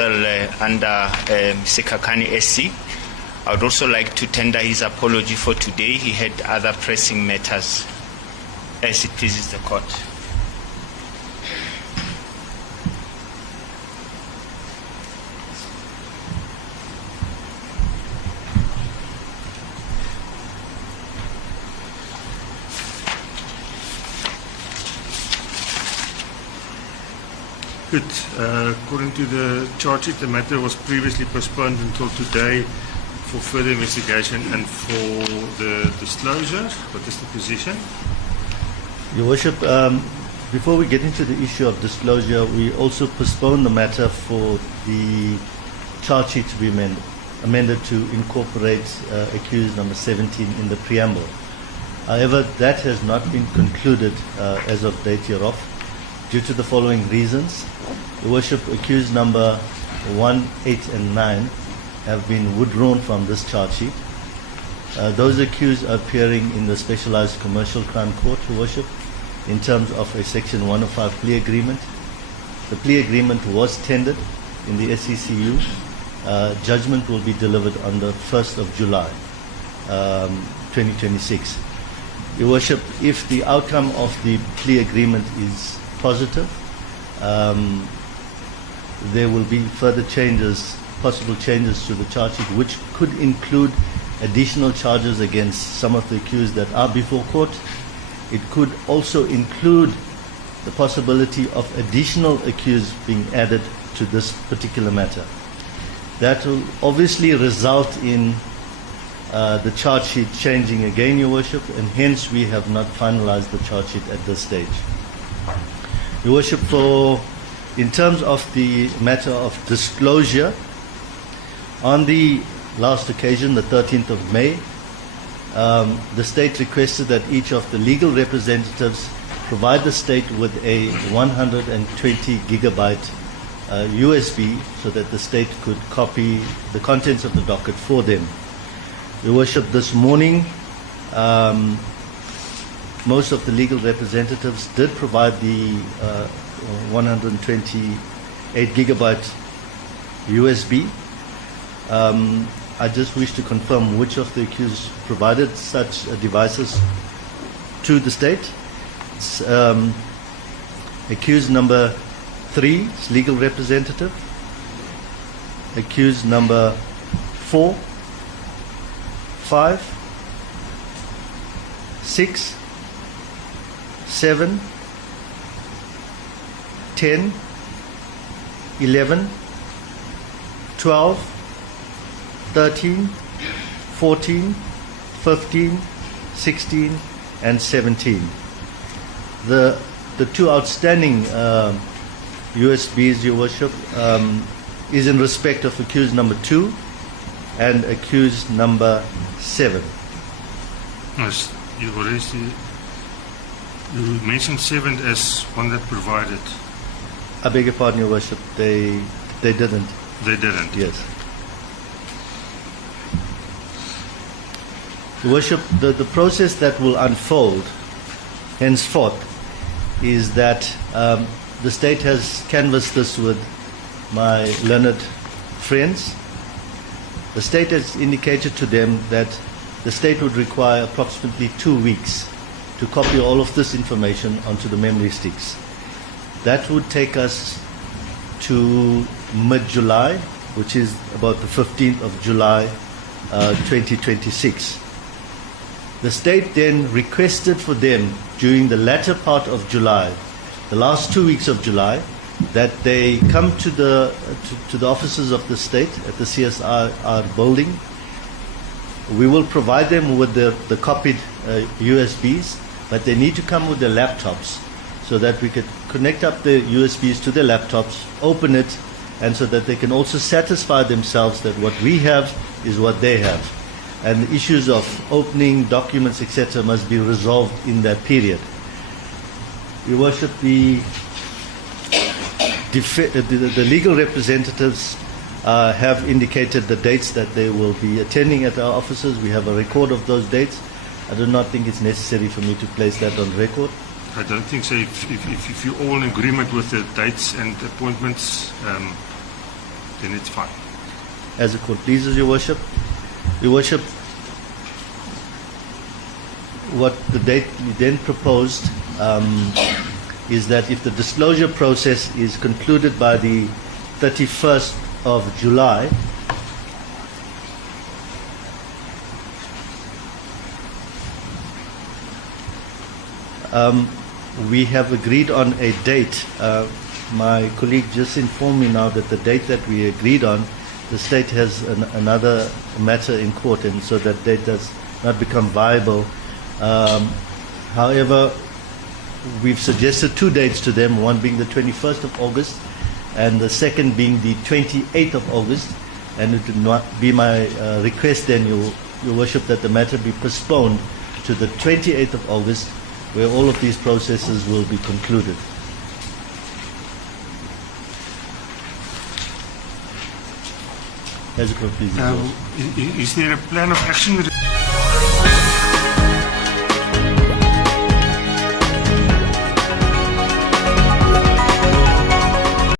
counsel under Mr. Karkani SC. I would also like to tender his apology for today. He had other pressing matters, as it pleases the court. Good. According to the charge sheet, the matter was previously postponed until today for further investigation and for the disclosure. What is the position? Your Worship, before we get into the issue of disclosure, we also postponed the matter for the charge sheet to be amended to incorporate accused number 17 in the preamble. However, that has not been concluded as of date hereof due to the following reasons. Your Worship, accused number 1, 8 and 9 have been withdrawn from this charge sheet. Those accused are appearing in the Specialized Commercial Crime Court, Your Worship, in terms of a Section 105 plea agreement. The plea agreement was tendered in the SCCU. Judgment will be delivered on the 1st of July, 2026. Your Worship, if the outcome of the plea agreement is positive, there will be further changes, possible changes to the charge sheet, which could include additional charges against some of the accused that are before court. It could also include the possibility of additional accused being added to this particular matter. That will obviously result in the charge sheet changing again, Your Worship, and hence we have not finalized the charge sheet at this stage. Your Worship, in terms of the matter of disclosure, on the last occasion, the 13th of May, the state requested that each of the legal representatives provide the state with a 120 gigabyte USB so that the state could copy the contents of the docket for them. Your Worship, this morning, most of the legal representatives did provide the 128 gigabyte USB. I just wish to confirm which of the accused provided such devices to the state. It's, accused number 3, legal representative. Accused number 4, 5, 6, 7, 10, 11, 12, 13, 14, 15, 16, and 17. The two outstanding USBs, Your Worship, is in respect of accused number 2 and accused number 7. Yes, you mentioned 7 as one that provided. I beg your pardon, Your Worship, they didn't. They didn't? Yes. Your Worship, the process that will unfold henceforth is that the state has canvassed this with my learned friends. The state has indicated to them that the state would require approximately 2 weeks to copy all of this information onto the memory sticks. That would take us to mid-July, which is about the 15th of July, 2026. The state then requested for them during the latter part of July, the last 2 weeks of July, that they come to the offices of the state at the CSR building. We will provide them with the copied USBs, but they need to come with their laptops so that we could connect up the USBs to their laptops, open it, and so that they can also satisfy themselves that what we have is what they have. And the issues of opening documents, etc., must be resolved in that period. Your Worship, the legal representatives have indicated the dates that they will be attending at our offices. We have a record of those dates. I do not think it's necessary for me to place that on record. I don't think so. If you're all in agreement with the dates and appointments, then it's fine. As the court pleases, Your Worship. Your Worship, what the date we then proposed is that if the disclosure process is concluded by the 31st of July, we have agreed on a date. My colleague just informed me now that the date that we agreed on, the state has another matter in court, and so that date does not become viable. However, we've suggested two dates to them, one being the 21st of August and the second being the 28th of August. And it would not be my request then, Your Worship, that the matter be postponed to the 28th of August, where all of these processes will be concluded. As a conclusion. Is there a plan of action?